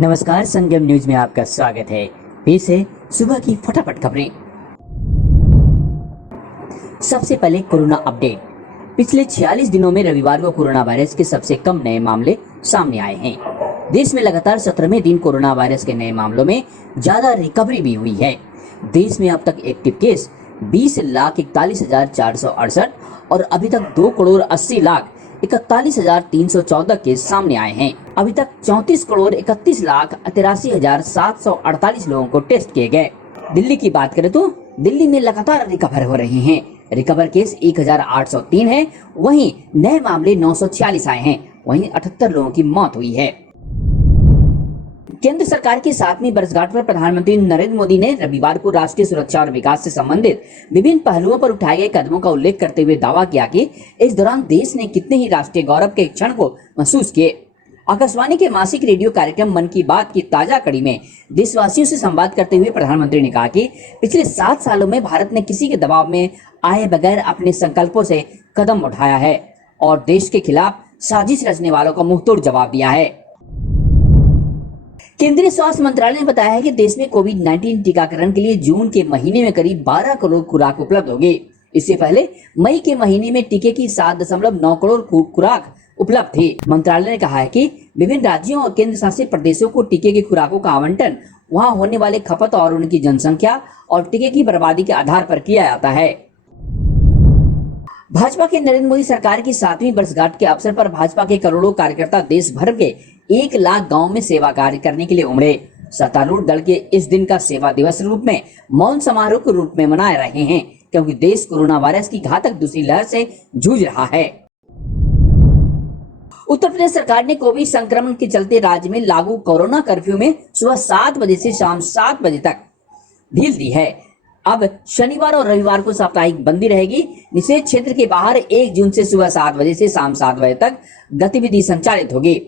नमस्कार, संगम न्यूज में आपका स्वागत है। पेश है सुबह की फटाफट खबरें। सबसे पहले कोरोना अपडेट। पिछले 46 दिनों में रविवार को कोरोना वायरस के सबसे कम नए मामले सामने आए हैं। देश में लगातार 17वें दिन कोरोना वायरस के नए मामलों में ज्यादा रिकवरी भी हुई है। देश में अब तक एक्टिव केस 20,41,468 और अभी तक 2,80,41,314 केस सामने आए हैं। अभी तक 34,31,83,748 लोगों को टेस्ट किए गए। दिल्ली की बात करें तो दिल्ली में लगातार रिकवर हो रहे हैं। रिकवर केस 1,803 है। वहीं नए मामले 946 आए हैं। वहीं 78 लोगों की मौत हुई है। केंद्र सरकार की 7वीं वर्षगांठ पर प्रधानमंत्री नरेंद्र मोदी ने रविवार को राष्ट्रीय सुरक्षा और विकास से संबंधित विभिन्न पहलुओं पर उठाए गए कदमों का उल्लेख करते हुए दावा किया कि इस दौरान देश ने कितने ही राष्ट्रीय गौरव के क्षण को महसूस किए। आकाशवाणी के मासिक रेडियो कार्यक्रम मन की बात की ताजा कड़ी में देशवासियों से संवाद करते हुए प्रधानमंत्री ने कहा कि पिछले 7 सालों में भारत ने किसी के दबाव में आए बगैर अपने संकल्पों से कदम उठाया है और देश के खिलाफ साजिश रचने वालों का मुंहतोड़ जवाब दिया है। केंद्रीय स्वास्थ्य मंत्रालय ने बताया है कि देश में कोविड-19 टीकाकरण के लिए जून के महीने में करीब 12 करोड़ खुराक उपलब्ध होगी। इससे पहले मई के महीने में टीके की 7.9 करोड़ खुराक उपलब्ध थी। मंत्रालय ने कहा है कि विभिन्न राज्यों और केंद्र शासित प्रदेशों को टीके की खुराकों का आवंटन वहां होने वाले खपत और उनकी जनसंख्या और टीके की बर्बादी के आधार पर किया जाता है। भाजपा के नरेंद्र मोदी सरकार की 7वीं वर्षगांठ के अवसर पर भाजपा के करोड़ों कार्यकर्ता देश भर के 1 लाख गाँव में सेवा कार्य करने के लिए उमड़े। सत्तारूढ़ दल के इस दिन का सेवा दिवस रूप में मौन समारोह के रूप में मना रहे हैं, क्योंकि देश कोरोना वायरस की घातक दूसरी लहर से जूझ रहा है। उत्तर प्रदेश सरकार ने कोविड संक्रमण के चलते राज्य में लागू कोरोना कर्फ्यू में सुबह 7 बजे से शाम 7 बजे तक ढील दी है। अब शनिवार और रविवार को साप्ताहिक बंदी रहेगी। निषेध क्षेत्र के बाहर 1 जून से सुबह 7 बजे से शाम 7 बजे तक गतिविधि संचालित होगी।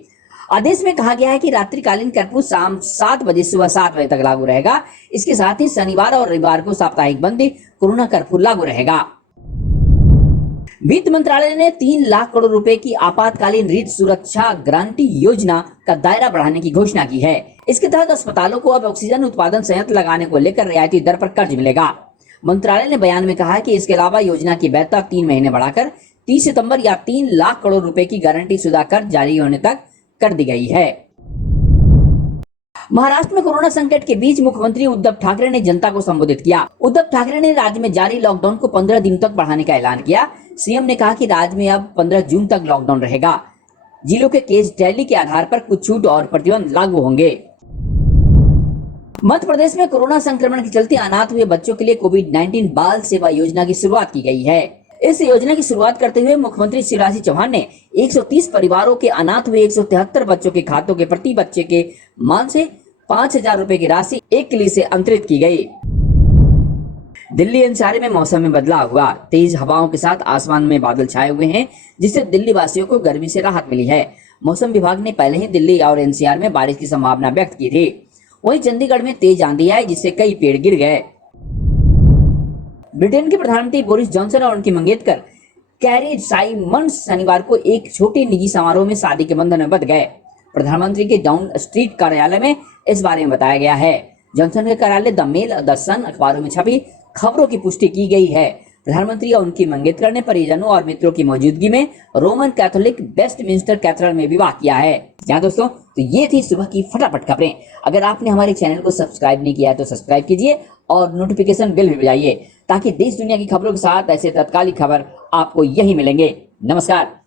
आदेश में कहा गया है कि रात्रिकालीन कर्फ्यू शाम 7 बजे सुबह 7 बजे तक लागू रहेगा। इसके साथ ही शनिवार और रविवार को साप्ताहिक बंदी कोरोना कर्फ्यू लागू रहेगा। वित्त मंत्रालय ने 3 लाख करोड़ रुपए की आपातकालीन ऋण सुरक्षा गारंटी योजना का दायरा बढ़ाने की घोषणा की है। इसके तहत अस्पतालों को अब ऑक्सीजन उत्पादन संयंत्र लगाने को लेकर रियायती दर पर कर्ज मिलेगा। मंत्रालय ने बयान में कहा है कि इसके अलावा योजना की वैधता 3 महीने बढ़ाकर 30 सितंबर या 3 लाख करोड़ रुपए की गारंटी शुदा कर्ज जारी होने तक कर दी गई है। महाराष्ट्र में कोरोना संकट के बीच मुख्यमंत्री उद्धव ठाकरे ने जनता को संबोधित किया। उद्धव ठाकरे ने राज्य में जारी लॉकडाउन को 15 दिन तक बढ़ाने का ऐलान किया। सीएम ने कहा कि राज्य में अब 15 जून तक लॉकडाउन रहेगा। जिलों के केस टैली के आधार पर कुछ छूट और प्रतिबंध लागू होंगे। मध्य प्रदेश में कोरोना संक्रमण के चलते अनाथ हुए बच्चों के लिए कोविड-19 बाल सेवा योजना की शुरुआत की गई है। इस योजना की शुरुआत करते हुए मुख्यमंत्री शिवराज सिंह चौहान ने 130 परिवारों के अनाथ हुए 173 बच्चों के खातों के प्रति बच्चे के मान से 5,000 रुपए की राशि एक किली से अंतरित की गई। दिल्ली एनसीआर में मौसम में बदलाव हुआ। तेज हवाओं के साथ आसमान में बादल छाए हुए हैं, जिससे दिल्ली वासियों को गर्मी से राहत मिली है। मौसम विभाग ने पहले ही दिल्ली और एनसीआर में बारिश की संभावना व्यक्त की थी। वहीं चंडीगढ़ में तेज आंधी आई, जिससे कई पेड़ गिर गए। ब्रिटेन के प्रधानमंत्री बोरिस जॉनसन और उनकी मंगेतर कैरी साइमंड्स शनिवार को एक छोटे निजी समारोह में शादी के बंधन में बंध गए। प्रधानमंत्री के डाउन स्ट्रीट कार्यालय में इस बारे में बताया गया है। जॉनसन के कार्यालय द मेल और द सन अखबारों में छपी खबरों की पुष्टि की गई है। प्रधानमंत्री और उनकी मंगेतर ने परिजनों और मित्रों की मौजूदगी में रोमन कैथोलिक वेस्टमिंस्टर कैथेड्रल में विवाह किया है। क्या दोस्तों, तो ये थी सुबह की फटाफट खबरें। अगर आपने हमारे चैनल को सब्सक्राइब नहीं किया है तो सब्सक्राइब कीजिए और नोटिफिकेशन बेल भी बजाइए, ताकि देश दुनिया की खबरों के साथ ऐसे तत्कालिक खबर आपको यही मिलेंगे। नमस्कार।